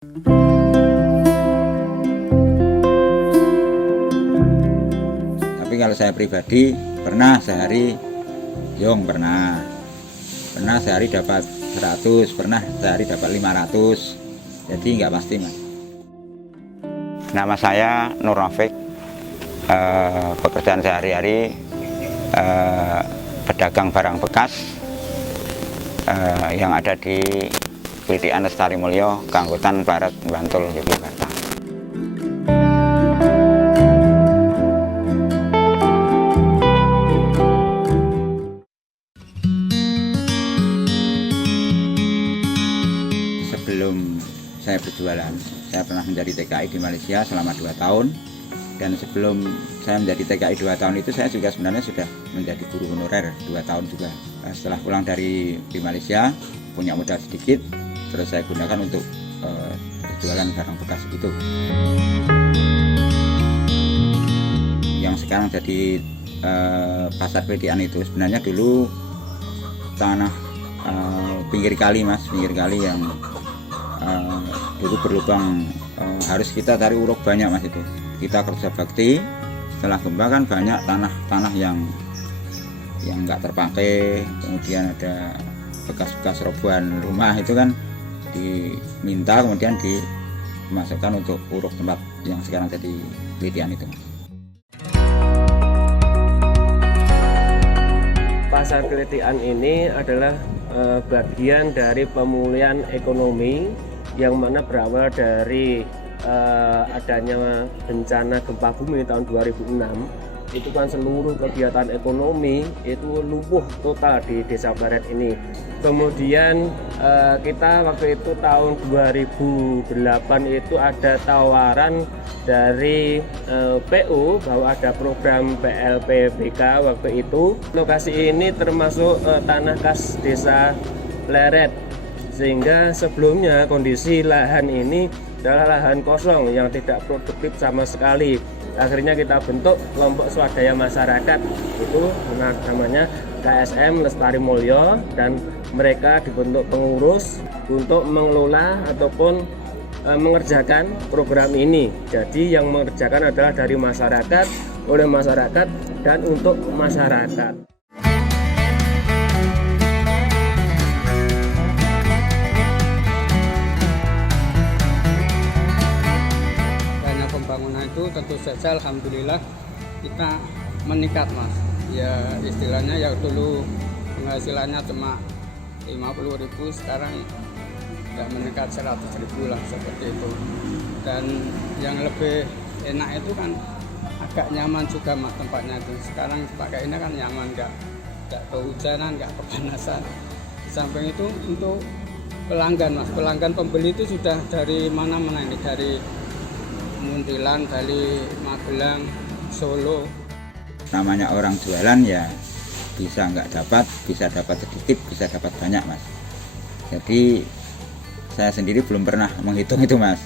Tapi kalau saya pribadi pernah sehari pernah sehari dapat 100, pernah sehari dapat 500, jadi nggak pasti mas. Nama saya Nur Rafiq, pekerjaan sehari-hari pedagang barang bekas yang ada di Klitikan Lestari Mulyo, Kanggutan Barat, Bantul, Yogyakarta. Sebelum saya berjualan, saya pernah menjadi TKI di Malaysia selama 2 tahun. Dan sebelum saya menjadi TKI 2 tahun itu, saya juga sebenarnya sudah menjadi guru honorer 2 tahun juga. Setelah pulang dari Malaysia, punya modal sedikit, terus saya gunakan untuk jualan barang bekas itu. Yang sekarang jadi pasar Klitikan itu sebenarnya dulu tanah pinggir kali mas, pinggir kali yang dulu berlubang, harus kita cari uruk banyak mas itu. Kita kerja bakti, setelah gempa kan banyak tanah yang nggak terpakai, kemudian ada bekas-bekas robohan rumah itu kan diminta, kemudian dimasukkan untuk uruk tempat yang sekarang jadi Klitikan itu. Pasar Klitikan ini adalah bagian dari pemulihan ekonomi yang mana berawal dari adanya bencana gempa bumi tahun 2006. Itu kan seluruh kegiatan ekonomi itu lumpuh total di Desa Pleret ini. Kemudian kita waktu itu tahun 2008 itu ada tawaran dari PU bahwa ada program PLPBK waktu itu. Lokasi ini termasuk tanah kas Desa Pleret, sehingga sebelumnya kondisi lahan ini adalah lahan kosong yang tidak produktif sama sekali. Akhirnya kita bentuk kelompok swadaya masyarakat, itu namanya KSM Lestari Mulyo, dan mereka dibentuk pengurus untuk mengelola ataupun mengerjakan program ini. Jadi yang mengerjakan adalah dari masyarakat, oleh masyarakat, dan untuk masyarakat. Pembangunan itu tentu saja alhamdulillah kita meningkat mas. Ya istilahnya ya dulu penghasilannya cuma 50.000, sekarang tidak meningkat 100.000 lah seperti itu. Dan yang lebih enak itu kan agak nyaman juga mas tempatnya itu. Sekarang pakai ini kan nyaman, nggak kehujanan, nggak kepanasan. Di samping itu untuk pelanggan mas, pelanggan pembeli itu sudah dari mana-mana ini, dari Muntilan, dari Magelang, Solo. Namanya orang jualan ya bisa nggak dapat, bisa dapat sedikit, bisa dapat banyak mas. Jadi saya sendiri belum pernah menghitung itu mas.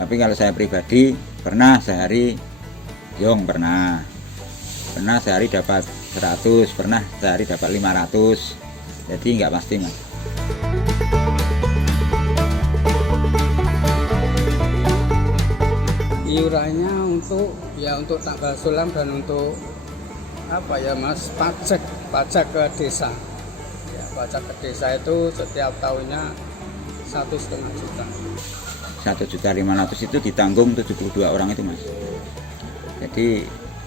Tapi kalau saya pribadi pernah sehari pernah sehari dapat 100, pernah sehari dapat 500. Jadi nggak pasti mas. Iurannya untuk tanggal sulam dan untuk mas, pajak ke desa. Ya, pajak ke desa itu setiap tahunnya 1,5 juta. 1.500.000 itu ditanggung 72 orang itu mas. Jadi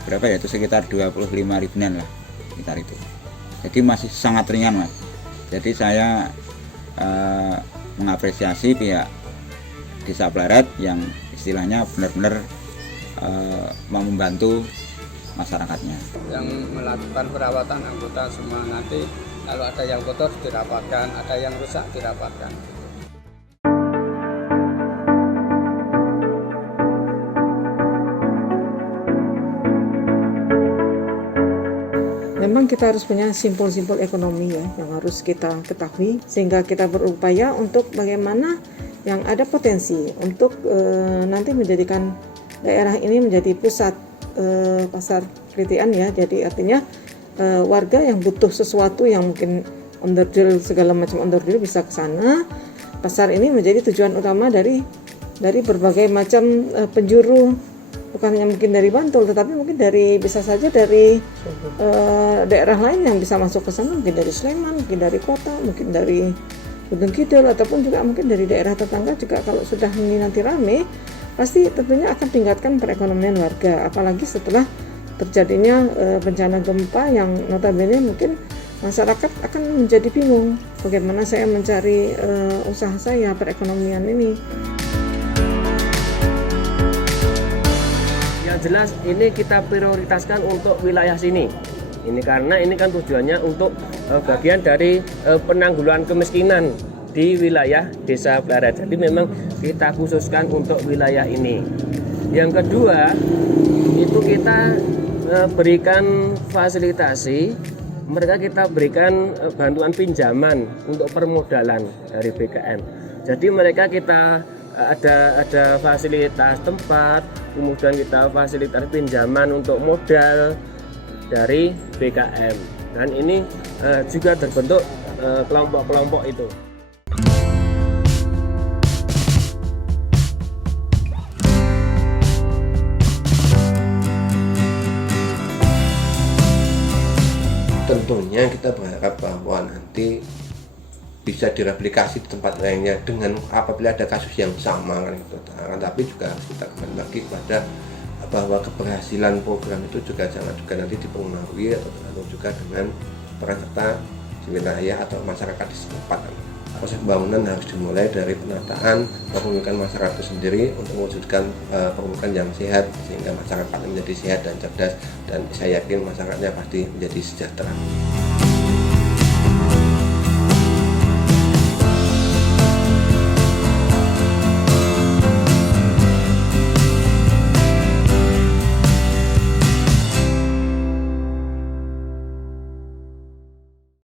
berapa ya, itu sekitar 25 ribuan lah sekitar itu. Jadi masih sangat ringan mas. Jadi saya mengapresiasi pihak Desa Pleret yang istilahnya benar-benar mau membantu masyarakatnya. Yang melakukan perawatan anggota semua, nanti kalau ada yang kotor dirapatkan, ada yang rusak dirapatkan. Memang kita harus punya simpul-simpul ekonomi ya, yang harus kita ketahui, sehingga kita berupaya untuk bagaimana yang ada potensi untuk nanti menjadikan daerah ini menjadi pusat pasar Klitikan ya. Jadi artinya warga yang butuh sesuatu yang mungkin onderdil, segala macam onderdil bisa ke sana. Pasar ini menjadi tujuan utama dari dari berbagai macam penjuru, bukan hanya mungkin dari Bantul, tetapi mungkin bisa saja dari daerah lain yang bisa masuk ke sana, mungkin dari Sleman, mungkin dari kota, mungkin dari Gunung Kidul, ataupun juga mungkin dari daerah tetangga juga. Kalau sudah ini nanti rame, pasti tentunya akan tingkatkan perekonomian warga, apalagi setelah terjadinya bencana gempa yang notabene mungkin masyarakat akan menjadi bingung bagaimana saya mencari usaha saya, perekonomian ini. Yang jelas ini kita prioritaskan untuk wilayah sini. Ini karena ini kan tujuannya untuk bagian dari penanggulangan kemiskinan di wilayah Desa Pleret. Jadi memang kita khususkan untuk wilayah ini. Yang kedua, itu kita berikan fasilitasi, mereka kita berikan bantuan pinjaman untuk permodalan dari BKN. Jadi mereka kita ada fasilitas tempat, kemudian kita fasilitas pinjaman untuk modal dari BKM, dan ini juga terbentuk kelompok-kelompok itu. Tentunya kita berharap bahwa nanti bisa direplikasi di tempat lainnya dengan apabila ada kasus yang sama kan gitu. Tapi juga harus kita kembali lagi kepada bahwa keberhasilan program itu juga jangan juga nanti dipengaruhi atau juga dengan peran serta di wilayah atau masyarakat di setempat. Proses pembangunan harus dimulai dari penataan kepemilikan masyarakat itu sendiri untuk mewujudkan kepemilikan yang sehat sehingga masyarakat menjadi sehat dan cerdas, dan saya yakin masyarakatnya pasti menjadi sejahtera.